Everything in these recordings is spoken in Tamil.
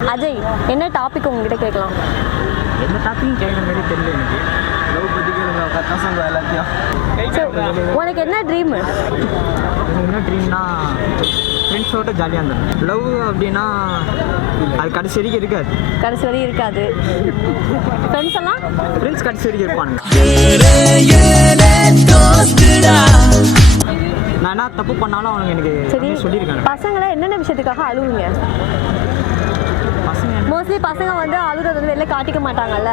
அஜய், என்ன டாபிக் உங்ககிட்ட கேட்கலாம்? எந்த டாப்பிக்கும் கேட்குற மாதிரி தெரியல எனக்கு. லவ் பற்றி கேளுங்க, கரெக்டாக சொல்லுவேன் எல்லாத்தையும். உனக்கு என்ன ட்ரீம்? என்ன ட்ரீம்னா ஃப்ரெண்ட்ஸோட ஜாலியாக இருந்தேன். லவ் அப்படின்னா அது கடைசி வரைக்கும் இருக்காது. கடைசி வரையும் இருக்காது. ஃப்ரெண்ட்ஸ் எல்லாம் ஃப்ரெண்ட்ஸ் கடைசி வரைக்கும் இருப்பானுங்க. நான் என்ன தப்பு பண்ணாலும் அவனுங்க எனக்கு சரி. சொல்லியிருக்காங்க. பசங்களை என்னென்ன விஷயத்துக்காக அழுவுங்க? பசங்க மோஸ்ட்லி பசங்க வந்து அழுகிறது வந்து வெளில காட்டிக்க மாட்டாங்கல்ல.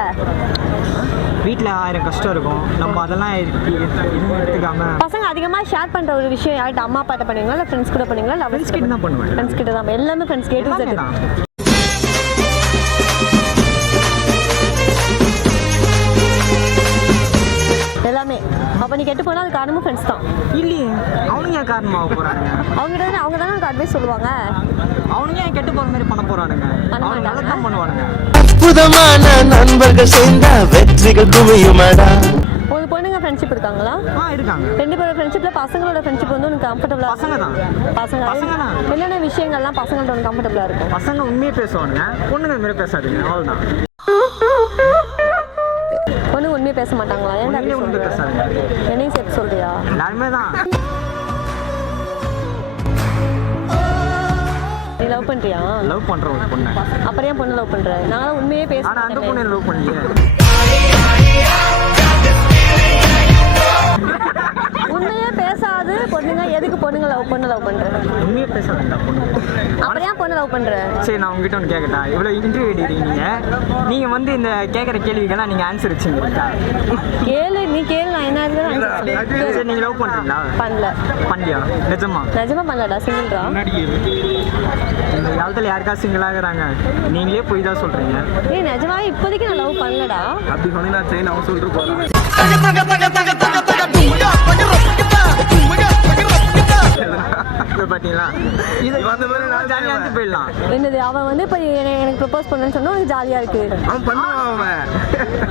வீட்டில் 1000 கஷ்டம் இருக்கும், நம்ம அதெல்லாம் எதுவும் எடுத்துக்காம. பசங்க அதிகமாக ஷேர் பண்ணுற ஒரு விஷயம் யார்கிட்ட? அம்மா அப்பாட்ட பண்ணுவீங்களா இல்லை ஃப்ரெண்ட்ஸ் கூட பண்ணுவீங்களா? இல்லை ஃப்ரெண்ட்ஸ் கிட்ட தான் பண்ணுவேன். ஃப்ரெண்ட்ஸ் கிட்ட தான். எல்லாமே ஃப்ரெண்ட்ஸ் கேட்டு தான். எல்லாமே. அப்போ நீ கெட்டு போனால் அது காரணமும் ஃப்ரெண்ட்ஸ் தான். இல்லையே, அவனுங்க ஏன் காரணமாக போகிறாங்க? அவங்க தானே அட்வைஸ் சொல்லுவாங்க. அவனுங்க ஏன் கெட்டு போகிற மாதிரி பண்ண போகிறானுங்க? அவங்க நல்லா தான் பண்ணுவானுங்க. அற்புதமான நண்பர்கள் சேர்ந்தா வெற்றிகள் குவியுமாடா. ஒரு பொண்ணுங்க ஃப்ரெண்ட்ஷிப் இருக்காங்களா? இருக்காங்க. 2 பேர் ஃப்ரெண்ட்ஷிப்பில் பசங்களோட ஃப்ரெண்ட்ஷிப் வந்து உனக்கு கம்ஃபர்டபுளாக? பசங்க தான். பசங்க தான். என்னென்ன விஷயங்கள்லாம் பசங்கள்ட்ட உனக்கு கம்ஃபர்டபுளாக இருக்கும்? பசங்க உண்மையே பேசுவானுங்க, பொண்ணுங்க மாரி பேசாதீங்க, அவ்வளோதான். பொண்ணு உண்மையே பேச மாட்டாங்களா? ஏன் உண்மையே பேசாதீங்க. என்னையும் சேர்த்து சொல்றியா? எல்லாருமே தான். நீ லவ் பண்ணுறியா? லவ் பண்ணுற ஒரு பொண்ணு. அப்புறம் ஏன் பொண்ணு லவ் பண்ணுற? நான் உண்மையே பேச. ஆனால் அந்த பொண்ணு லவ் பண்ணலையே. உண்மையே பேசாது பொண்ணுங்க எதுக்கு பொண்ணு லவ் பண்ணுற? உண்மையே பேசாதீங்க பொண்ணு. அப்புறம் ஏன் பொண்ணு லவ் பண்ணுற? சரி, நான் உங்ககிட்ட ஒன்று கேட்கட்டா? இவ்வளோ இன்டர்வியூ எடுக்கிறீங்க, நீங்கள் வந்து இந்த கேட்குற கேள்விக்கெல்லாம் நீங்கள் ஆன்சர் வச்சுருக்கீங்களா? நீ கேளு, நான் என்ன சரி, நீங்கள் லவ் பண்ணுறீங்களா? பண்ணலையா? நிஜமா பண்ணலடா. சிங்கிள்ரா. இந்த காலத்தில் யாருக்கா சிங்கிளாகிறாங்க? நீங்களே போய் தான் சொல்கிறீங்க. ஏய், நிஜமாவே இப்போதைக்கு நான் லவ் பண்ணலடா. அப்படி சொன்னி நான் சரி நான் சொல்லிட்டு போகிறேன். பார்த்தீங்களா? இது வந்து ஜாலியாக இருந்து போயிடலாம். என்னது, அவன் வந்து இப்போ எனக்கு ப்ரப்போஸ் பண்ணுன்னு சொன்னா உனக்கு ஜாலியாக இருக்கு. அவன் பண்ணுவான்.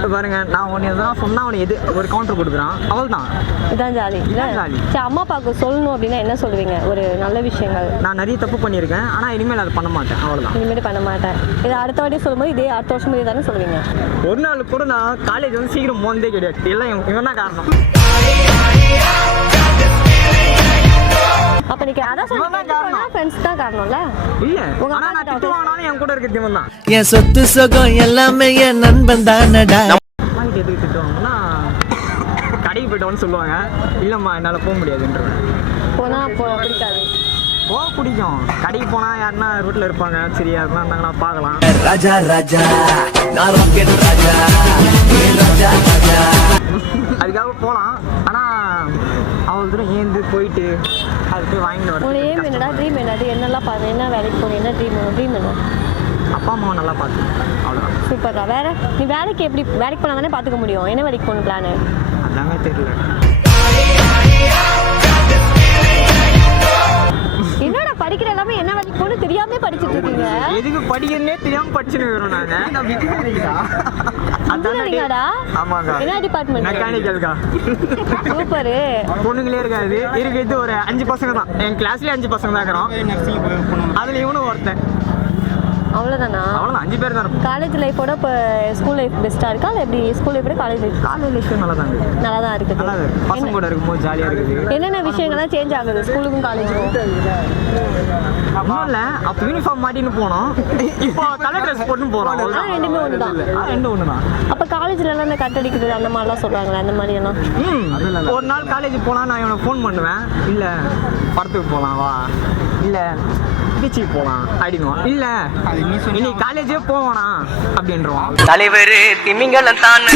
அவன் பாருங்க, நான் உன்னை எதனா சொன்னால் அவனை ஒரு கவுண்டர் கொடுக்குறான், அவள் தான். இதான் ஜாலி இல்லை? ஜாலி. சரி, அம்மா அப்பாவுக்கு சொல்லணும் அப்படின்னா என்ன சொல்லுவீங்க? ஒரு நல்ல விஷயங்கள். நான் நிறைய தப்பு பண்ணியிருக்கேன், ஆனால் இனிமேல் அதை பண்ண மாட்டேன், அவ்வளோதான். இனிமேல் பண்ண மாட்டேன். இதை அடுத்த வாட்டி சொல்லும்போது இதே அடுத்த வருஷம் இதே தானே சொல்லுவீங்க? ஒரு நாள் கூட நான் காலேஜ் வந்து சீக்கிரம் போனதே கிடையாது. எல்லாம் இவன் தான் காரணம். அப்ப நீங்க அதான் சொல்லுங்க, ஃப்ரெண்ட்ஸ் தான் காரணம்ல? இல்ல, ஆனா நான் திட்டு வாங்கினாலும் என் கூட இருக்கிறது இவன் தான். என் சொத்து சுகம் எல்லாமே என் நண்பன் தானடா. அம்மாகிட்ட எதுக்கு திட்டு வாங்கினா கடைக்கு போயிட்டோன்னு சொல்லுவாங்க. இல்லம்மா என்னால போக முடியாதுன்றேன். போனா பிடிக்காது. போக பிடிக்கும். கடைக்கு போனா யாருன்னா ரோட்ல இருப்பாங்க, சரி யாருன்னா இருந்தாங்கன்னா பார்க்கலாம். ராஜா ராஜா நான் ராக்கெட் ராஜா ராஜா ராஜா அதுக்காக போகலாம். ஆனா அவ்வளோ தூரம் ஏந்து போயிட்டு அது போய் வாங்கிட்டு உன் வரேன். ஏம் என்னடா? ட்ரீம் என்னது? என்னெல்லாம் பாரு, என்ன வேலைக்கு போகணும்? என்ன ட்ரீம் என்ன? அப்பா அம்மாவை நல்லா பார்த்து, அவ்வளோதான். சூப்பர்டா. வேற நீ வேலைக்கு எப்படி வேலைக்கு போனால் தானே பார்த்துக்க முடியும். என்ன வேலைக்கு போகணும் பிளானு? அதாங்க தெரியல. என்னடா படிக்கிற எல்லாமே என்ன வேலைக்கு போகணும் தெரியாமே படிச்சுட்டு இருக்கீங்க. எதுக்கு படிக்கிறதுனே தெரியாம படிச்சுன்னு வரோம் நாங்க. இன்ஜினியரிங்காடா? ஆமாங்க. என்ன டிபார்ட்மெண்ட்? மெக்கானிக்கல்கா. சூப்பர். பொண்ணுங்களே இருக்காது, இருக்கிறது ஒரு 5 பசங்க தான். என் கிளாஸ்லேயே 5 பசங்க தான் இருக்கிறோம். அதில் இவனும் ஒருத்தன். அவ்வளோதானா? அவ்வளோதான், 5 பேர் தான் இருப்போம். காலேஜ் லைஃபோட இப்போ ஸ்கூல் லைஃப் பெஸ்ட்டாக இருக்கா இல்லை எப்படி? ஸ்கூல் லைஃப் விட காலேஜ் லைஃப்? காலேஜ் லைஃப் நல்லா தான் இருக்குது. நல்லா தான் இருக்குது. நல்லா இருக்குது. பசங்க கூட இருக்கும்போது ஜாலியாக இருக்குது. என்னென்ன விஷயங்கள்லாம் சேஞ்ச் ஆகுது ஸ்கூலுக்கும் காலேஜுக்கும்? ஒன்றும் இல்லை, அப்போ யூனிஃபார்ம் மாட்டின்னு போனோம், இப்போ கலர் ட்ரெஸ் போட்டுன்னு போகிறோம். ரெண்டுமே ஒன்று தான். ரெண்டு ஒன்று தான். அப்போ காலேஜ்லலாம் இந்த கட் அடிக்கிறது அந்த மாதிரிலாம் சொல்கிறாங்களே, அந்த மாதிரியெல்லாம்? ஒரு நாள் காலேஜ் போனால் நான் இவனை ஃபோன் பண்ணுவேன். இல்லை படத்துக்கு போகலாம் வா, இல்லை பீச்சுக்கு போகலாம் அப்படின்வான். இல்லை இன்னைக்கு காலேஜே போவானா அப்படின்றான். தலைவர் திமிங்கலம் தான்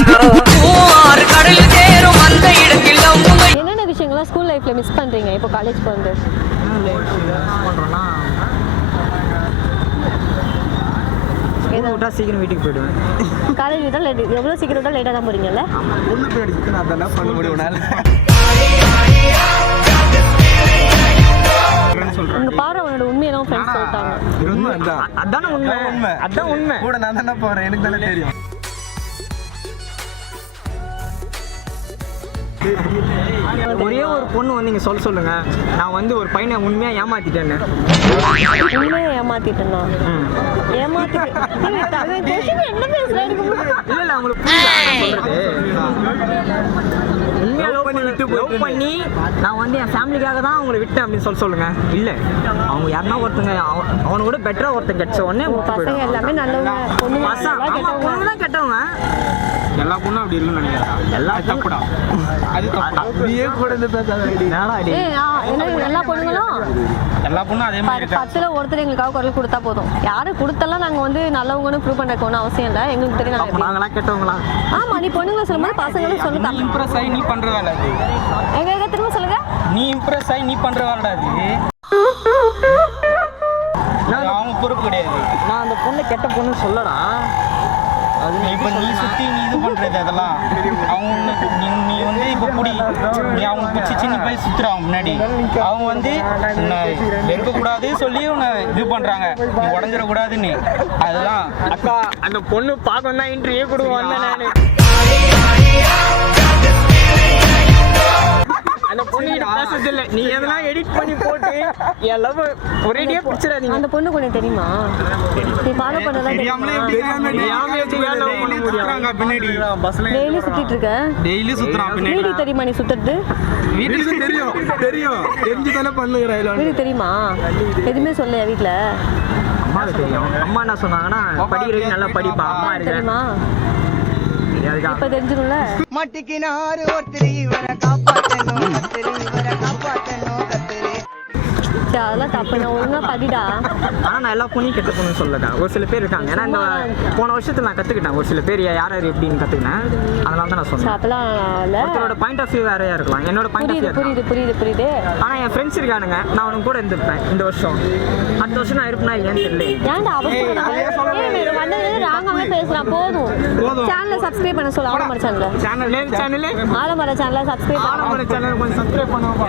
என்னென்ன விஷயங்கள்லாம் ஸ்கூல் லைஃப்ல மிஸ் பண்றீங்க இப்போ காலேஜ்க்கு வந்து? பண்ணுறோன்னா விட்டா சீக்கிரம் வீட்டுக்கு போயிடுவேன். காலேஜ் விட்டா லேட், எவ்வளோ சீக்கிரம் விட்டா லேட்டாக தான் போறீங்கல்ல? ஒன்று போய் அடிச்சுட்டு நான் அதெல்லாம் பண்ண முடியும். உங்க பாரு, அவனோட உண்மையெல்லாம் ஃப்ரெண்ட்ஸ் சொல்லிட்டாங்க. அதான உண்மை. அதான் உண்மை. கூட நான் தானே போறேன், எனக்கு தானே தெரியும். ஒரே ஒரு பொண்ணு வந்து நீங்க சொல்லுங்க, நான் வந்து ஒரு பையனை உண்மையா ஏமாத்திட்டேன்னு. உண்மையை ஏமாத்திட்டேன்னா ஏமாத்திட்டு என்ன பேசுறேன் இல்ல இல்ல உங்களுக்கு புரியல சொல்றது. உண்மையா லவ் பண்ணி நான் வந்து என் ஃபேமிலிக்காக தான் அவங்களை விட்டேன் அப்படின்னு சொல்லுங்க. இல்ல அவங்க யாருன்னா ஒருத்தங்க அவனை விட பெட்டரா ஒருத்தன் கிடைச்ச உடனே பசங்க எல்லாமே நல்லவங்க, பொண்ணுங்க பொண்ணு தான் கெட்டவங்க. எல்லா பொண்ணும் அப்படி இல்லைன்னு நினைக்கிறேன். எல்லாம் தப்புடா, அது தப்புடா. நீயே கூட இந்த பேசாத. எல்லா பொண்ணுங்களும் எல்லா பொண்ணும் அதே மாதிரி இருக்கா? 10ல ஒருத்தர் எங்களுக்காக குரல் கொடுத்தா போதும். யாரு கொடுத்தெல்லாம் நாங்க வந்து நல்லவங்கன்னு ப்ரூவ் பண்றதுக்கு ஒன்றும் அவசியம் இல்லை. எங்களுக்கு தெரியும் நாங்க எப்படி. நாங்களா கெட்டவங்களா? ஆமா, நீ பொண்ணுங்களை சொல்லும்போது பசங்களும் சொல்லு. நீ இம்ப்ரெஸ் ஆகி நீ பண்ற வேலை அது. எங்க திரும்ப சொல்லுங்க. நீ இம்ப்ரெஸ் ஆகி நீ பண்ற வேலைடா அது. அவங்க பொறுப்பு கிடையாது. நான் அந்த பொண்ணு கெட்ட பொண்ணு சொல்லடா. அது இப்போ நீ சுற்றி நீ இது பண்ணுறது அதெல்லாம் அவங்க நீ வந்து இப்போ புடி நீ அவங்க பிடிச்சி நீ போய் சுற்றுறாங்க முன்னாடி அவங்க வந்து உன்னை வெறுக்கக்கூடாது சொல்லி உன்னை இது பண்ணுறாங்க, நீ உடஞ்சிடக்கூடாதுன்னு. அதுதான் அக்கா அந்த பொண்ணு பார்க்கணும் தான் இன்டர்வியூ கொடுவோம் நான். அந்த பொண்ணு பேசுறது இல்லை, நீ எதெல்லாம் எடிட் பண்ணி போட்டு என் லவ் ஒரேடியா பிடிச்சிடாதீங்க. அந்த பொண்ணு கொஞ்சம் தெரியுமா? நீ ஃபாலோ பண்ணதா டெய்லி சுத்திட்டு இருக்க? டெய்லி சுற்றுறான் பின்னாடி. வீடு தெரியுமா நீ சுத்துறது? வீட்டுக்கு தெரியும் தெரிஞ்சு தானே பண்ணுகிறேன். வீடு தெரியுமா? எதுவுமே சொல்லையா வீட்டுல? அம்மாவுக்கு தெரியும். அம்மா என்ன சொன்னாங்கன்னா படிக்கிறது நல்லா படிப்பா, அம்மா இருக்கிறேன். தெரியுமா? இப்ப தெரிஞ்சிடும்ல. மட்டிக்கினாரு ஒருத்தர் இவரை காப்பாத்தணும், கத்திரி இவரை காப்பாத்தணும், கத்திரி. சரி, அதெல்லாம் தப்பு. நான் ஒழுங்கா படிடா. ஆனா நான் எல்லா பொண்ணையும் கெட்ட பொண்ணுன்னு சொல்லடா. ஒரு சில பேர் இருக்காங்க. ஏன்னா இந்த போன வருஷத்துல நான் கத்துக்கிட்டேன். ஒரு சில பேர் யார் யார் எப்படின்னு கத்துக்கினேன். அதனால தான் நான் சொன்னேன். அப்பெல்லாம் இல்ல. ஒருத்தரோட பாயிண்ட் ஆஃப் வியூ வேறையா இருக்கலாம், என்னோட பாயிண்ட் ஆஃப் வியூ புரியுது புரியுது புரியுது புரியுது. ஆனா என் ஃப்ரெண்ட்ஸ் இருக்கானுங்க, நான் அவனுக்கு கூட இருந்திருப்பேன் இந்த வருஷம். அடுத்த வருஷம் நான் இருப்பேனா இல்லையான்னு தெரியல. ஏன்டா அவன் வந்தது ராங்காவே பேசுறான். போதும். சேனலை சப்ஸ்கிரைப் பண்ண சொல்லு. ஆலமர சேனல் சேனல் ஆலமர சேனலை சப்ஸ்கிரைப் பண்ண. சேனல் கொஞ்சம் சப்ஸ்கிரைப் பண்ணுவோம்.